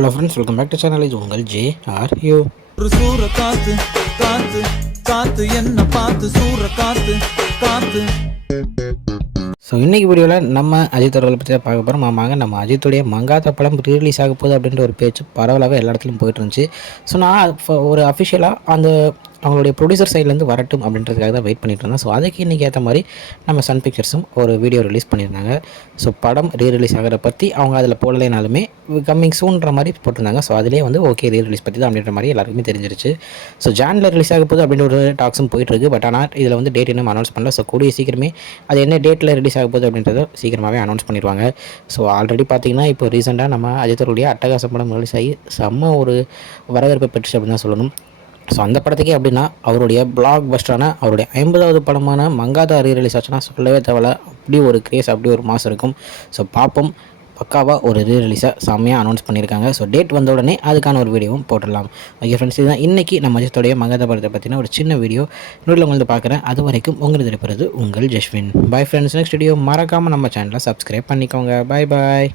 Hello friends, welcome back to channel. இது உங்கள் J are you. ஒரு சூற காத்து காத்து காத்து என்ன பார்த்து சூற காத்து காத்து. ஸோ இன்றைக்கி வீடியோவில் நம்ம அஜித் அவர்களை பற்றி தான் பார்க்க போகிறோம். ஆமாங்க, நம்ம அஜித்துடைய மங்காத்தா படம் ரிலீஸ் ஆக போகுது அப்படின்ற ஒரு பேச்சு பரவலாகவே எல்லா இடத்துலையும் போயிட்டு இருந்துச்சு. ஸோ நான் ஒரு அஃபிஷியலாக அந்த அவங்களுடைய ப்ரொடியூசர் சைட்லேருந்து வரட்டும் அப்படின்றதுக்காக தான் வெயிட் பண்ணிட்டு இருந்தேன். ஸோ அதுக்கு இன்றைக்கி ஏற்ற மாதிரி நம்ம சன் பிக்சர்ஸும் ஒரு வீடியோ ரிலீஸ் பண்ணியிருந்தாங்க. ஸோ படம் ரிலீஸ் ஆகிறத பற்றி அவங்க அதில் போடலைனாலுமே கம்மிங் சூன்ற மாதிரி போட்டிருந்தாங்க. ஸோ அதிலே வந்து ஓகே ரிலீஸ் பற்றி தான் அப்படின்ற மாதிரி எல்லாருக்குமே தெரிஞ்சிருச்சு. ஸோ ஜானில் ரிலீஸ் ஆக போகுது அப்படின்ற ஒரு டாக்ஸும் போயிட்டுருக்கு. பட் ஆனால் இதில் வந்து டேட் இன்னும் அனௌன்ஸ் பண்ணல. ஸோ கூடிய சீக்கிரமே அது என்ன டேட்டில் ரிலீஸ் ஆக போகுது அப்படின்றத சீக்கிரமாகவே அனௌன்ஸ் பண்ணிடுவாங்க. ஸோ ஆல்ரெடி பார்த்திங்கன்னா இப்போ ரீசெண்டாக நம்ம அஜித்தருடைய அட்டகாச படம் ரிலீஸ் ஆகி செம்ம ஒரு வரவேற்பை பெற்றுச்சு அப்படின்னு தான் சொல்லணும். ஸோ அந்த படத்துக்கே அப்படின்னா அவருடைய பிளாக் பஸ்டரான அவருடைய 50வது படமான மங்காத்தா ரிலீஸ் ஆச்சுன்னா சொல்லவே தேவையில்ல. அப்படி ஒரு கிரேஸ், அப்படி ஒரு மாதம் இருக்கும். ஸோ பார்ப்போம், பக்காவாக ஒரு ரிலீஸை செம்மையாக அனௌன்ஸ் பண்ணியிருக்காங்க. ஸோ டேட் வந்த உடனே அதுக்கான ஒரு வீடியோவும் போட்டுடலாம். ஓகே ஃப்ரெண்ட்ஸ், இதுதான் இன்றைக்கி நம்ம அஜித்தோடைய மங்காத்தா படத்தை பற்றின ஒரு சின்ன வீடியோ நூலில் உங்களுக்கு பார்க்குறேன். அது வரைக்கும் உங்களுக்கு இருப்பது உங்கள் Jaswin. Bye friends, next video மறக்காமல் நம்ம சேனலை சப்ஸ்கிரைப் பண்ணிக்கோங்க. பாய் பாய்.